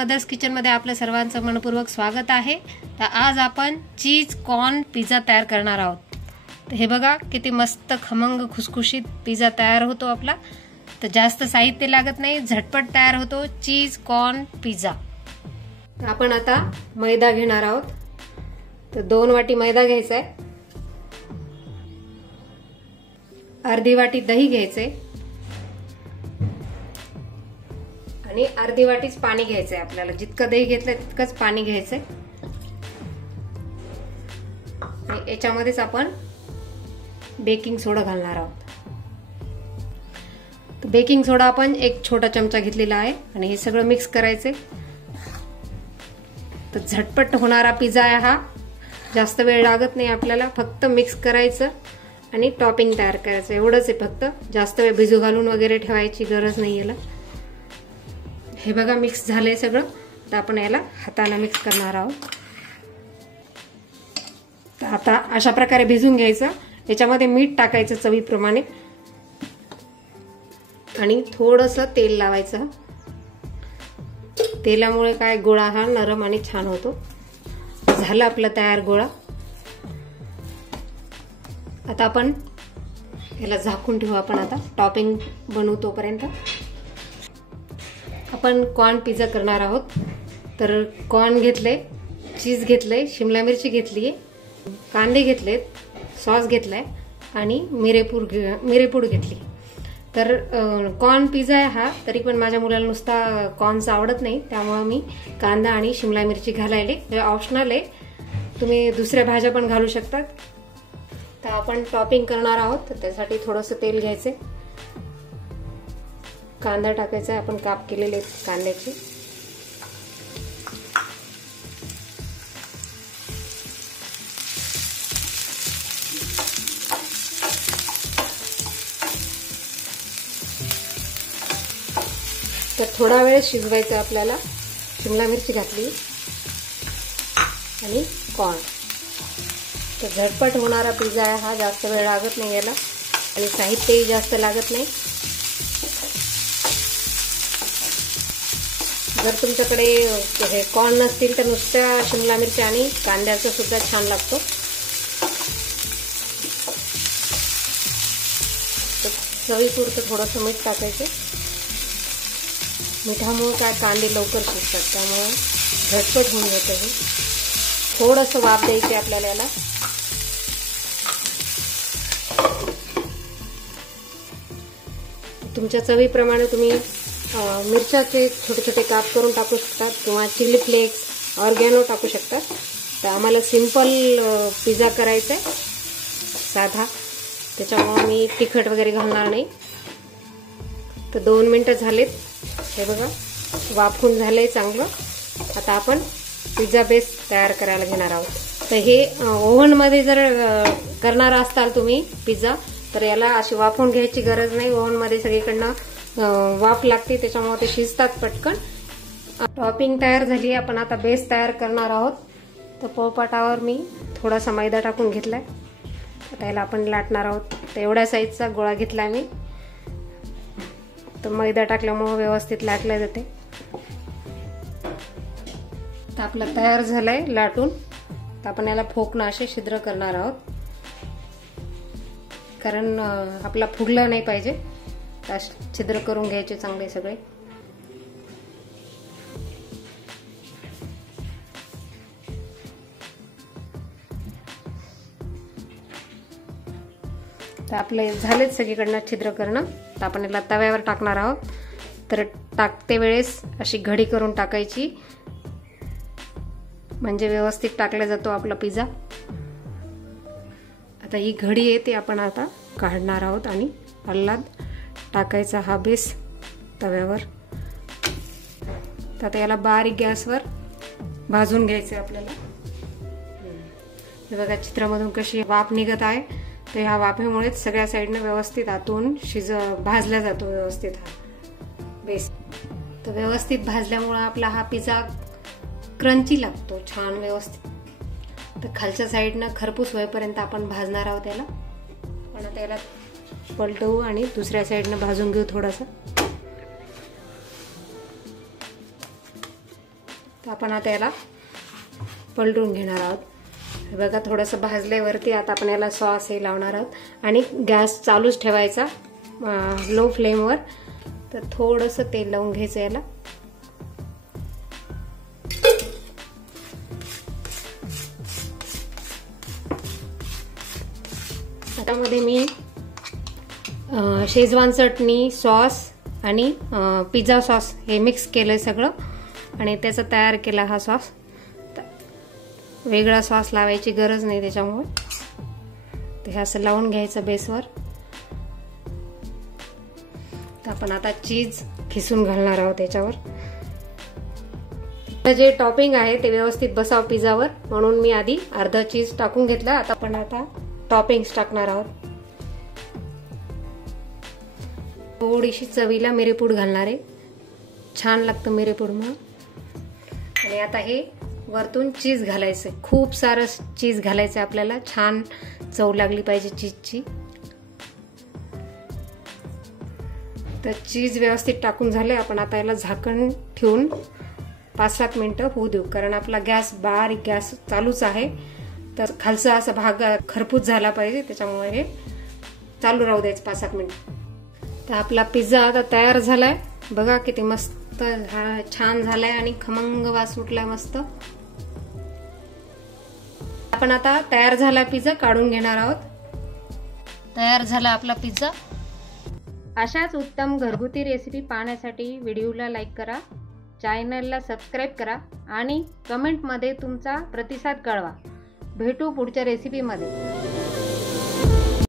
Mother's kitchen मध्ये आपल्या सर्वांचं मनपूर्वक स्वागत आहे। तर आज आपण चीज कॉर्न पिझ्झा तयार करणार आहोत। तर हे बघा किती मस्त खमंग खुसखुशीत पिझ्झा तयार होतो आपला। तर जास्त साहित्य लागत नाही, झटपट तयार होतो चीज कॉर्न पिझ्झा। तर आपण आता मैदा घेणार आहोत। तर 2 वाटी मैदा घ्यायचा आहे, अर्धी वाटी दही घ्यायचे आणि अर्धी वाटीच पाणी घ्यायचंय। आपल्याला जितकं दही घेतलंय तितकंच पाणी घ्यायचंय आणि याच्यामध्येच आपण बेकिंग सोडा घालणार आहोत। तर बेकिंग सोडा आपण 1 छोटा चमचा घेतलेला आहे आणि हे सगळं मिक्स करायचंय। तर झटपट होणारा पिझ्झा आहे हा, जास्त वेळ लागत नाही आपल्याला, फक्त मिक्स करायचं आणि टॉपिंग तयार करायचं एवढंच आहे। फक्त जास्त वेळ भिजू घालून वगैरे ठेवायची गरज नाही याला। हे बघा मिक्स झालंय सगळं। तर आपण याला हाताने मिक्स करणार आहोत। तर आता अशा प्रकारे भिजून घ्यायचं। याच्यामध्ये मीठ टाकायचं चवीप्रमाणे आणि थोडंसं तेल लावायचं। तेलामुळे काय गोळा हा नरम आणि छान होतो। झाला आपला तयार गोळा। आता आपण याला झाकून ठेवू। आपण आता टॉपिंग बनवू तोपर्यंत आपण कॉर्न पिझ्झा करणार आहोत। तर कॉर्न घेतले, चीज घेतले, शिमला मिरची घेतली, कांदे घेतलेत, सॉस घेतलाय आणि मिरेपूड घेतली। तर कॉर्न पिझ्झा आहे हा, तरी पण माझ्या मुलाला नुसता कॉर्नचा आवडत नाही, त्यामुळे मी कांदा आणि शिमला मिरची घालायले। हे ऑप्शनल आहे, तुम्ही दुसऱ्या भाज्या पण घालू शकतात। तर आपण टॉपिंग करणार आहोत। तर त्यासाठी थोडंसं तेल घ्यायचे, कांदा टाकायचा आहे, आपण काप केलेले कांद्याचे। तर थोडा वेळ शिजवायचं आपल्याला। शिमला मिरची घातली आणि कॉर्न। तर झटपट होणारा पिझ्झा आहे हा, जास्त वेळ लागत नाही याला आणि साहित्यही जास्त लागत नाही। जर तुमच्याकडे हे कॉर्न नसतील तर नुसत्या शिमला मिरची आणि कांद्याचा सुद्धा छान लागतो। तर चवीपुरतं थोडंसं मीठ टाकायचं। मिठामुळे काय कांदे लवकर शिजतात, त्यामुळे झटपट होऊन जातं हे। थोडंसं वाफ द्यायची आपल्याला याला। तुमच्या चवीप्रमाणे तुम्ही मिरच्याचे छोटे छोटे काप करून टाकू शकतात किंवा चिली फ्लेक्स, ऑर्गॅनो टाकू शकतात। तर आम्हाला सिंपल पिझ्झा करायचा आहे, साधा, त्याच्यामुळे मी तिखट वगैरे घालणार नाही। तर 2 मिनिटं झालेत, हे बघा वाफून झालंय चांगलं। आता आपण पिझ्झा बेस तयार करायला घेणार आहोत। तर हे ओव्हनमध्ये जर करणार असाल तुम्ही पिझ्झा, तर याला अशी वाफवून घ्यायची गरज नाही। ओव्हनमध्ये सगळीकडनं वाफ लागते, त्याच्यामुळे ते शिजतात पटकन। टॉपिंग तयार झाली, आपण आता बेस तयार करणार आहोत। तर पोळपाटावर मी थोडासा मैदा टाकून घेतलाय। आता याला आपण लाटणार आहोत। तर एवढ्या साईजचा गोळा घेतलाय मी। तर मैदा टाकल्यामुळे व्यवस्थित लाटलं जाते। तर आपलं तयार झालंय लाटून। तर आपण याला फोकणं असे छिद्र करणार आहोत, कारण आपला फुगला नाही पाहिजे। छिद्र करून घ्यायचे चांगले सगळे। तर आपले झालेच सगळीकडनं छिद्र करणं। तर आपण याला तव्यावर टाकणार आहोत। तर टाकते वेळेस अशी घडी करून टाकायची, म्हणजे व्यवस्थित टाकला जातो आपला पिझ्झा। आता ही घडी आहे ती आपण आता काढणार आहोत आणि आल्लाद टाकायचा हा बेस तव्यावर। तर आता याला बारीक गॅसवर भाजून घ्यायचं आपल्याला। हे बघा चित्रामधून कशी वाफ निघत आहे। तर ह्या वाफेमुळेच सगळ्या साईडने व्यवस्थित आतून भाजला जातो व्यवस्थित हा बेस। तर व्यवस्थित भाजल्यामुळे आपला हा पिझ्झा क्रंची लागतो छान व्यवस्थित। तर खालच्या साईडनं खरपूस होईपर्यंत आपण भाजणार आहोत त्याला। पण आता याला पलटवू आणि दुसऱ्या साईडनं भाजून घेऊ थोडंसं। तर आपण आता याला पलटून घेणार आहोत. बघा थोडंसं भाजल्यावरती आता आपण याला सॉस हे लावणार आहोत आणि गॅस चालूच ठेवायचा लो फ्लेमवर. तर थोडंसं तेल लावून घ्यायचं याला. त्यामध्ये मी शेजवान चटणी, सॉस आणि पिझ्झा सॉस हे मिक्स केलंय सगळं आणि त्याचा तयार केला हा सॉस. वेगळा सॉस लावायची गरज नाही त्याच्यामुळे. ते असं लावून घ्यायचं बेसवर. तर आपण आता चीज खिसून घालणार आहोत त्याच्यावर. जे टॉपिंग आहे ते व्यवस्थित बसावं पिझ्झावर म्हणून मी आधी अर्धा चीज टाकून घेतला. आता आपण टॉपिंग्स टाकणार आहोत. थोडीशी चवीला मिरेपूड घालणार आहे, छान लागतं मिरेपूड म्हणून. आणि आता हे वरतून चीज घालायचं, खूप सारं चीज घालायचं आपल्याला, छान चव लागली पाहिजे चीजची. तर चीज व्यवस्थित टाकून झाले. आपण आता याला झाकण ठेवून 5-7 मिनिटं होऊ देऊ, कारण आपला गॅस बारीक गॅस चालूच आहे. तर खालचा असा भाग खरपूस झाला पाहिजे, त्याच्यामुळे हे चालू राहू द्यायचं 5-7 मिनिट. तर आपला पिझ्झा आता तयार झालाय. बघा किती मस्त छान झालाय आणि खमंग वास सुटलाय मस्त. आपण आता तयार झाला पिझ्झा काढून घेणार आहोत. तयार झाला आपला पिझ्झा. अशाच उत्तम घरगुती रेसिपी पाहण्यासाठी व्हिडिओला लाईक करा, चॅनलला सबस्क्राईब करा आणि कमेंटमध्ये तुमचा प्रतिसाद कळवा. भेटू पुढच्या रेसिपीमध्ये.